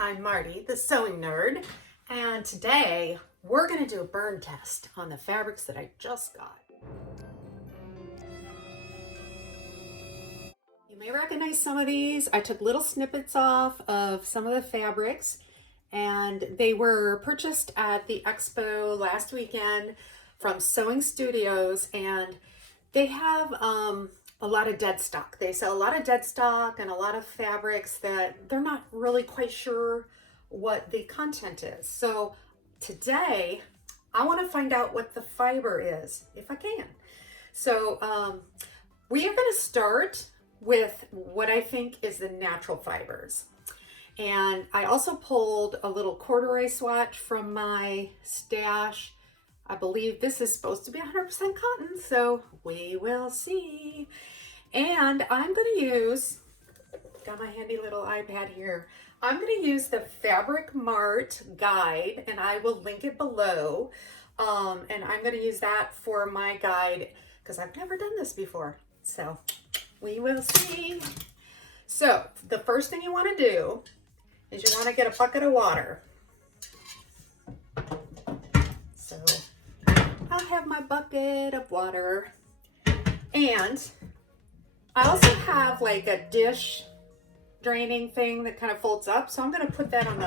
I'm Marty, the sewing nerd, and today we're going to do a burn test on the fabrics that I just got. You may recognize some of these. I took little snippets off of some of the fabrics, and they were purchased at the expo last weekend from Sewing Studios, and they have a lot of dead stock. They sell a lot of dead stock and a lot of fabrics that they're not really quite sure what the content is. So today I want to find out what the fiber is, if I can. So we are going to start with what I think is the natural fibers. And I also pulled a little corduroy swatch from my stash. I believe this is supposed to be 100% cotton, so we will see. And I'm going to use, got my handy little iPad here, I'm going to use the Fabric Mart guide, and I will link it below. And I'm going to use that for my guide because I've never done this before. So we will see. So the first thing you want to do is you want to get a bucket of water. So I have my bucket of water, and I also have like a dish draining thing that kind of folds up. So I'm going to put that on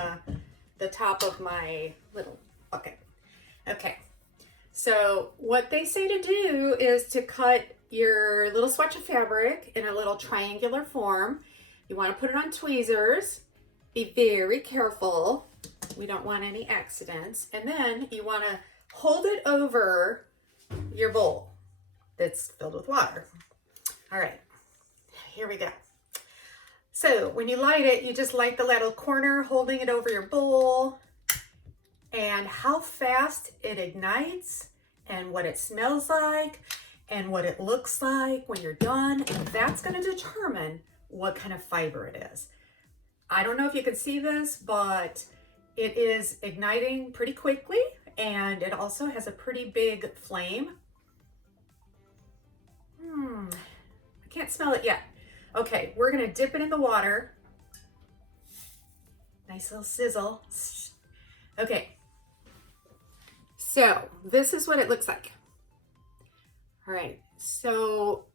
the top of my little bucket. Okay. So what they say to do is to cut your little swatch of fabric in a little triangular form. You want to put it on tweezers. Be very careful. We don't want any accidents. And then you want to hold it over your bowl that's filled with water. All right, here we go. So when you light it, you just light the little corner, holding it over your bowl, and how fast it ignites and what it smells like and what it looks like when you're done. And that's going to determine what kind of fiber it is. I don't know if you can see this, but it is igniting pretty quickly, and it also has a pretty big flame. I can't smell it yet. Okay, we're gonna dip it in the water. Nice little sizzle. Okay, so this is what it looks like. All right, so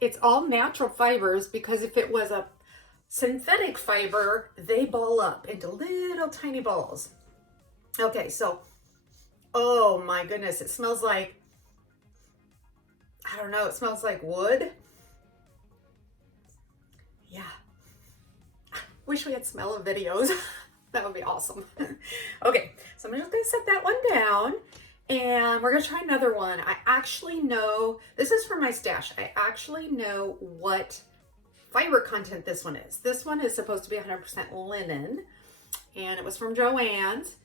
it's all natural fibers, because if it was a synthetic fiber, they ball up into little tiny balls. Okay, so, oh my goodness, it smells like, I don't know, it smells like wood. Yeah. Wish we had smell of videos. That would be awesome. Okay, so I'm just gonna set that one down, and we're gonna try another one. I actually know, this is from my stash, I actually know what fiber content this one is. This one is supposed to be 100% linen, and it was from Joann's.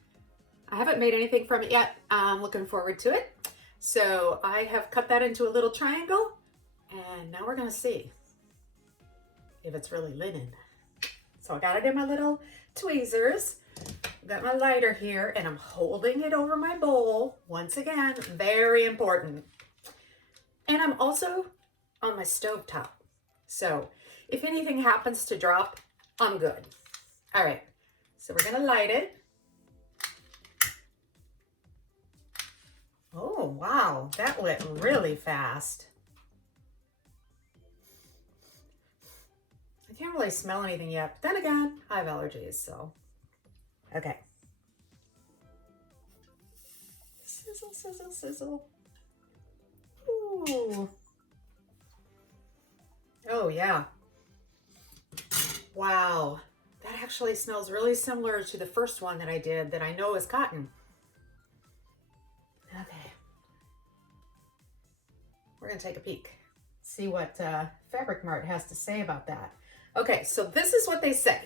I haven't made anything from it yet. I'm looking forward to it. So I have cut that into a little triangle, and now we're gonna see if it's really linen. So I got it in my little tweezers. Got my lighter here, and I'm holding it over my bowl. Once again, very important. And I'm also on my stovetop. So if anything happens to drop, I'm good. All right, so we're gonna light it. Oh, wow, that went really fast. I can't really smell anything yet, but then again, I have allergies, so. Okay. Sizzle, sizzle, sizzle. Ooh. Oh, yeah. Wow, that actually smells really similar to the first one that I did that I know is cotton. Okay, we're gonna take a peek, see what Fabric Mart has to say about that. Okay, so this is what they say.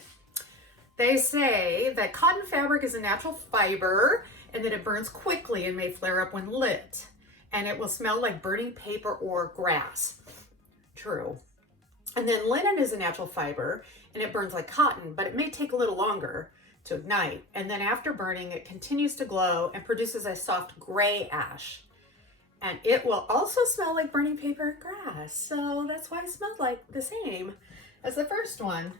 They say that cotton fabric is a natural fiber and that it burns quickly and may flare up when lit, and it will smell like burning paper or grass. True. And then linen is a natural fiber and it burns like cotton, but it may take a little longer to ignite. And then after burning, it continues to glow and produces a soft gray ash. And it will also smell like burning paper and grass. So that's why it smelled like the same as the first one.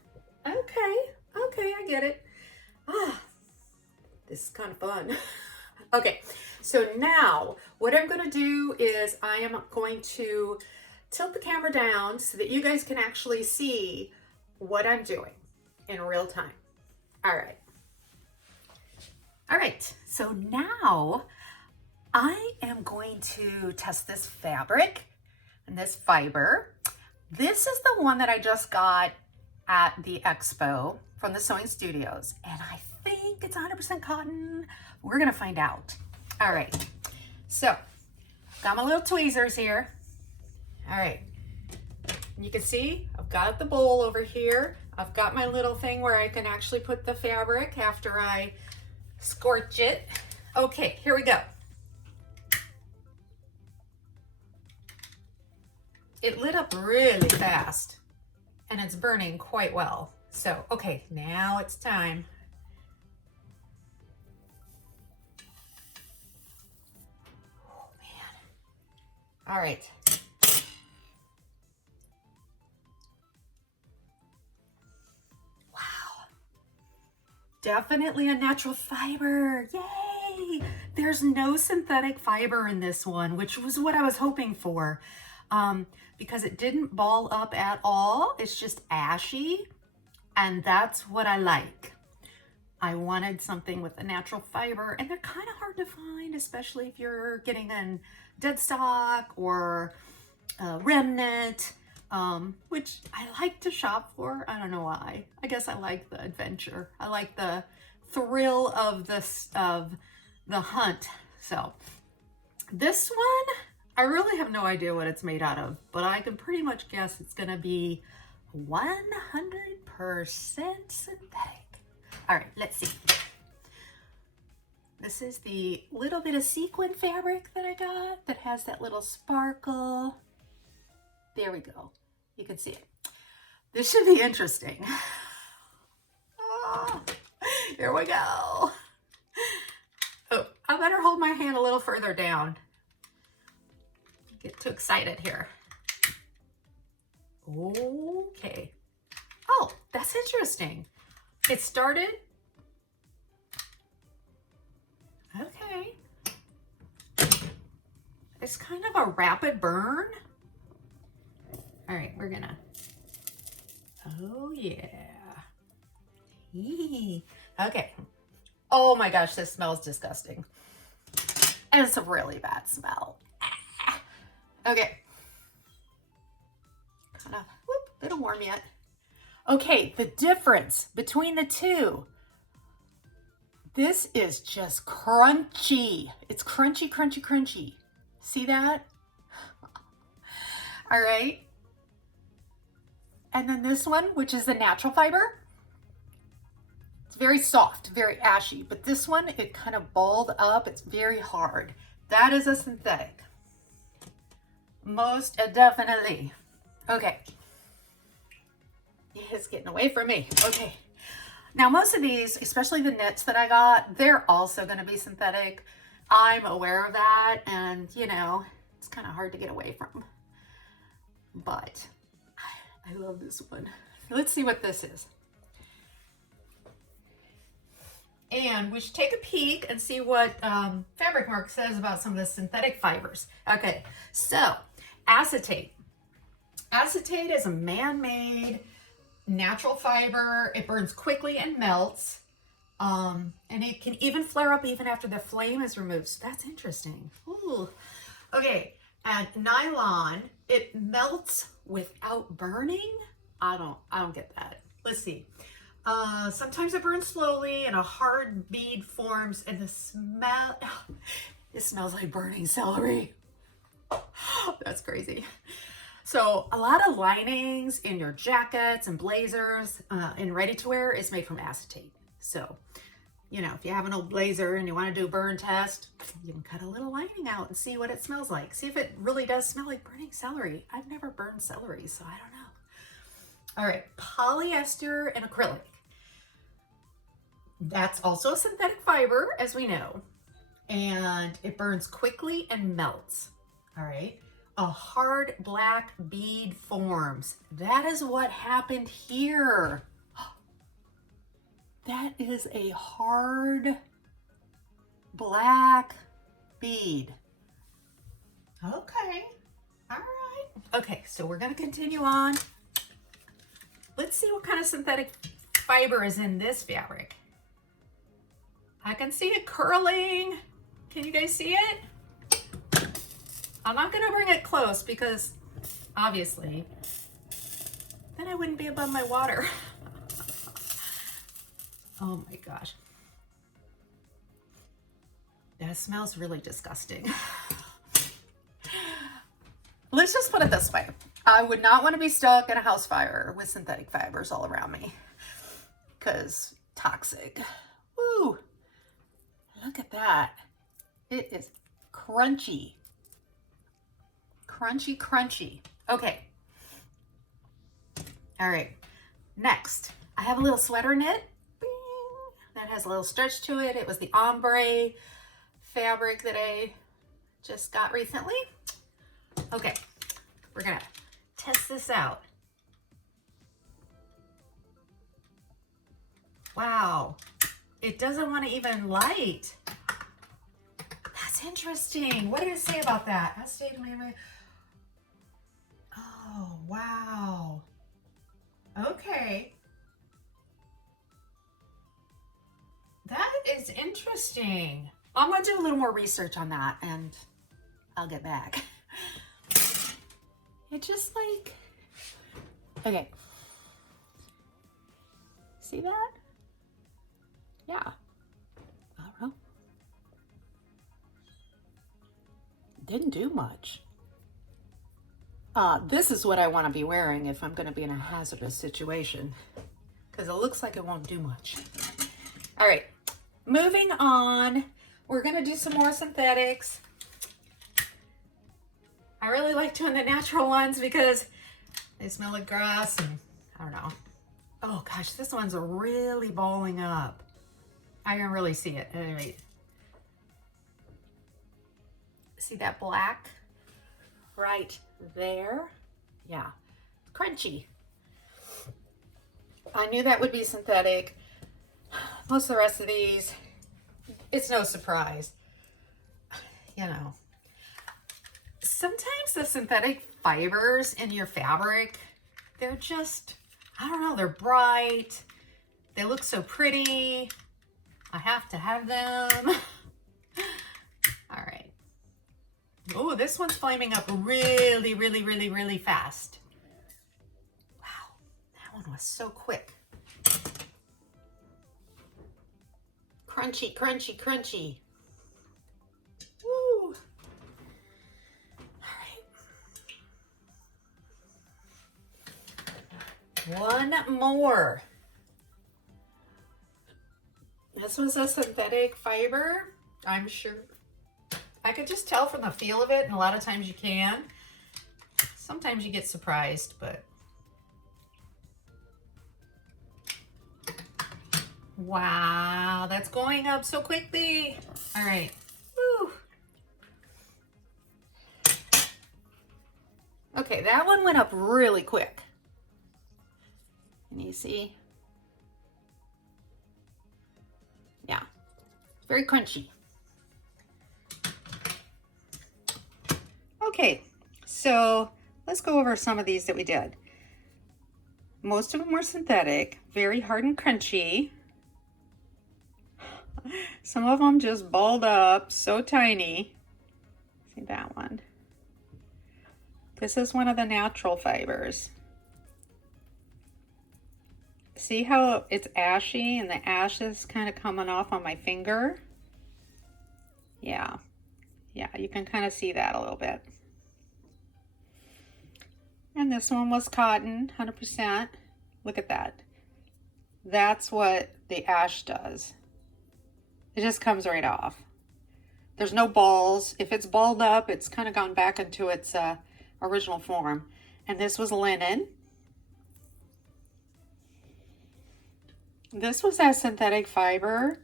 Okay, Okay, I get it. Ah, this is kind of fun. Okay, so now what I'm going to do is I am going to tilt the camera down so that you guys can actually see what I'm doing in real time. All right. All right, so now I am going to test this fabric and this fiber. This is the one that I just got at the expo from the Sewing Studios, and I think it's 100% cotton. We're gonna find out. All right, so got my little tweezers here. All right, you can see I've got the bowl over here. I've got my little thing where I can actually put the fabric after I scorch it. Okay, here we go. It lit up really fast and it's burning quite well. So, okay, now it's time. Oh man. All right. Wow. Definitely a natural fiber. Yay! There's no synthetic fiber in this one, which was what I was hoping for. Because it didn't ball up at all. It's just ashy, and that's what I like. I wanted something with a natural fiber, and they're kind of hard to find, especially if you're getting in dead stock or remnant, which I like to shop for. I don't know why. I guess I like the adventure. I like the thrill of the hunt. So this one, I really have no idea what it's made out of, but I can pretty much guess it's gonna be 100% synthetic. All right, let's see. This is the little bit of sequin fabric that I got that has that little sparkle. There we go. You can see it. This should be interesting. Oh, here we go. Oh, I better hold my hand a little further down. Get too excited here. Okay. Oh, that's interesting. It started. Okay. It's kind of a rapid burn. All right, we're gonna. Oh yeah. Eee. Okay. Oh my gosh, this smells disgusting. And it's a really bad smell. Okay. Kind of, whoop, it'll warm yet. Okay, the difference between the two. This is just crunchy. It's crunchy, crunchy, crunchy. See that? All right. And then this one, which is the natural fiber. It's very soft, very ashy, but this one, it kind of balled up. It's very hard. That is a synthetic. Most definitely. Okay. It's getting away from me. Okay. Now, most of these, especially the knits that I got, they're also going to be synthetic. I'm aware of that, and you know, it's kind of hard to get away from. But I love this one. Let's see what this is. And we should take a peek and see what Fabric Mark says about some of the synthetic fibers. Okay, so acetate. Acetate is a man-made natural fiber. It burns quickly and melts. And it can even flare up even after the flame is removed. So that's interesting. Ooh. Okay, and nylon, it melts without burning. I don't get that. Let's see. Sometimes it burns slowly and a hard bead forms, and the smell, it smells like burning celery. That's crazy. So a lot of linings in your jackets and blazers and ready to wear is made from acetate. So, you know, if you have an old blazer and you want to do a burn test, you can cut a little lining out and see what it smells like. See if it really does smell like burning celery. I've never burned celery, so I don't know. All right, polyester and acrylic. That's also a synthetic fiber, as we know, and it burns quickly and melts. All right, a hard black bead forms. That is what happened here. That is a hard black bead. Okay, all right. Okay, so we're gonna continue on. Let's see what kind of synthetic fiber is in this fabric. I can see it curling. Can you guys see it? I'm not gonna bring it close because obviously then I wouldn't be above my water. Oh my gosh. That smells really disgusting. Let's just put it this way. I would not want to be stuck in a house fire with synthetic fibers all around me because toxic. Woo! Look at that. It is crunchy. Crunchy, crunchy. Okay. All right. Next, I have a little sweater knit. That has a little stretch to it. It was the ombre fabric that I just got recently. Okay, we're gonna test this out. Wow, it doesn't want to even light. That's interesting. What did it say about that? Oh, wow. Okay. That is interesting. I'm gonna do a little more research on that and I'll get back. It just like, okay. See that? Yeah. I don't know. Didn't do much. This is what I want to be wearing if I'm going to be in a hazardous situation because it looks like it won't do much. All right, moving on. We're going to do some more synthetics. I really like doing the natural ones because they smell like grass and I don't know. Oh gosh, this one's really balling up. I can really see it. Anyway, see that black right there? Yeah, crunchy. I knew that would be synthetic. Most of the rest of these, it's no surprise. You know, sometimes the synthetic fibers in your fabric, they're just, I don't know, they're bright. They look so pretty. I have to have them. All right. Oh, this one's flaming up really, really, really, really fast. Wow, that one was so quick. Crunchy, crunchy, crunchy. Woo. All right. One more. This was a synthetic fiber, I'm sure. I could just tell from the feel of it, and a lot of times you can. Sometimes you get surprised, but. Wow, that's going up so quickly. All right. Woo. Okay, that one went up really quick. Can you see? Yeah, very crunchy. Okay, so let's go over some of these that we did. Most of them were synthetic, very hard and crunchy. Some of them just balled up, so tiny. See that one? This is one of the natural fibers. See how it's ashy and the ash is kind of coming off on my finger? Yeah, you can kind of see that a little bit. And this one was cotton, 100%. Look at that. That's what the ash does. It just comes right off. There's no balls. If it's balled up, it's kind of gone back into its original form. And this was linen. This was that synthetic fiber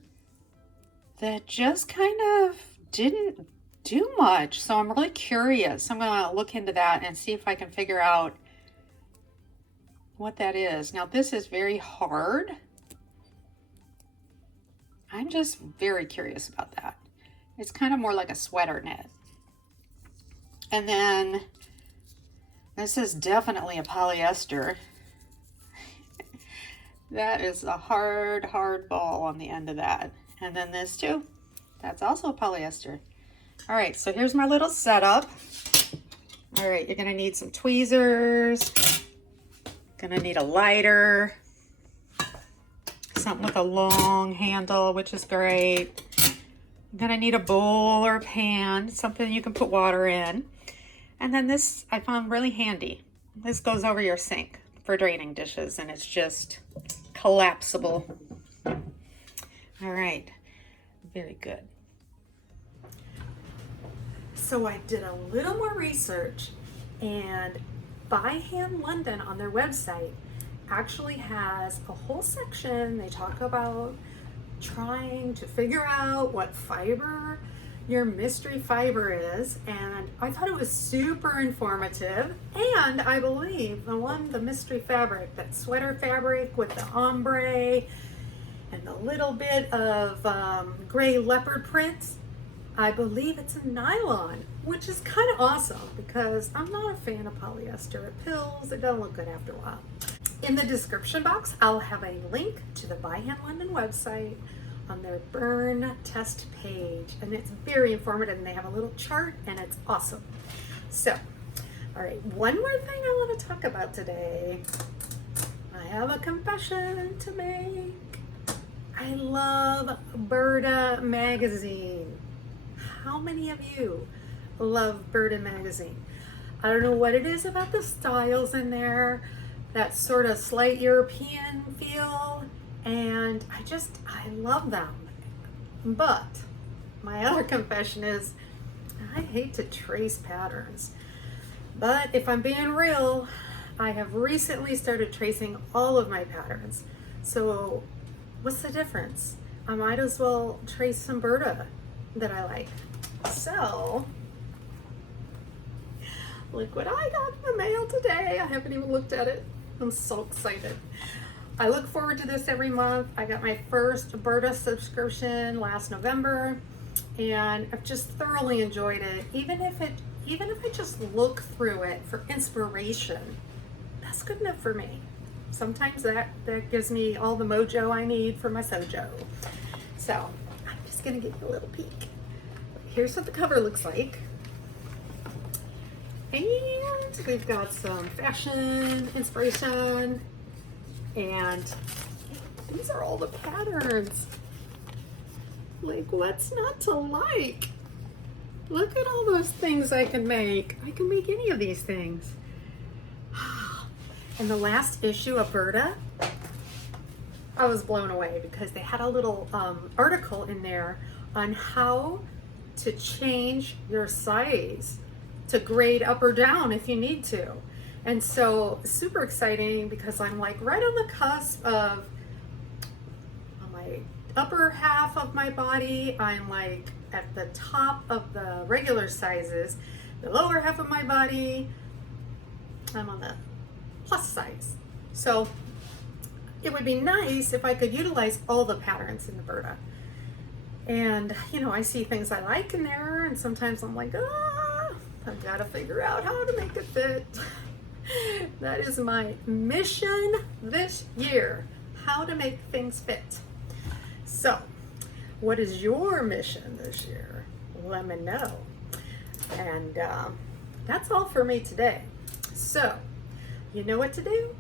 that just kind of didn't do much. So I'm really curious. I'm going to look into that and see if I can figure out what that is. Now this is very hard. I'm just very curious about that. It's kind of more like a sweater knit. And then this is definitely a polyester. That is a hard ball on the end of that. And then this too, that's also polyester. All right, so here's my little setup. All right, you're gonna need some tweezers, gonna need a lighter, something with a long handle, which is great. I'm gonna need a bowl or a pan, something you can put water in. And then this I found really handy. This goes over your sink for draining dishes, and it's just collapsible. All right, very good. So I did a little more research, and By Hand London on their website actually has a whole section. They talk about trying to figure out what fiber your mystery fiber is, and I thought it was super informative. And I believe the mystery fabric, that sweater fabric with the ombre and the little bit of gray leopard print, I believe it's a nylon, which is kind of awesome because I'm not a fan of polyester. It pills, it doesn't look good after a while. In the description box, I'll have a link to the By Hand London website on their burn test page, and it's very informative, and they have a little chart, and it's awesome. So, all right, one more thing I want to talk about today. I have a confession to make. I love Burda Magazine. How many of you love Burda Magazine? I don't know what it is about the styles in there, that sort of slight European feel, and I love them. But my other confession is I hate to trace patterns. But if I'm being real, I have recently started tracing all of my patterns. So what's the difference? I might as well trace some Burda that I like. So look what I got in the mail today. I haven't even looked at it. I'm so excited. I look forward to this every month. I got my first Burda subscription last November, and I've just thoroughly enjoyed it. Even if I just look through it for inspiration, that's good enough for me. Sometimes that gives me all the mojo I need for my sojo. So I'm just gonna give you a little peek. Here's what the cover looks like. And we've got some fashion inspiration, and these are all the patterns. Like, what's not to like? Look at all those things I can make. I can make any of these things. In the last issue of Burda, I was blown away because they had a little article in there on how to change your size to grade up or down if you need to. And so super exciting because I'm like right on the cusp of my upper half of my body. I'm like at the top of the regular sizes. The lower half of my body, I'm on the plus size. So it would be nice if I could utilize all the patterns in the Burda. And you know, I see things I like in there, and sometimes I'm like, I've got to figure out how to make it fit. That is my mission this year, how to make things fit. So, what is your mission this year? Let me know. And that's all for me today. So, you know what to do?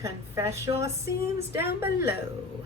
Confess your seams down below.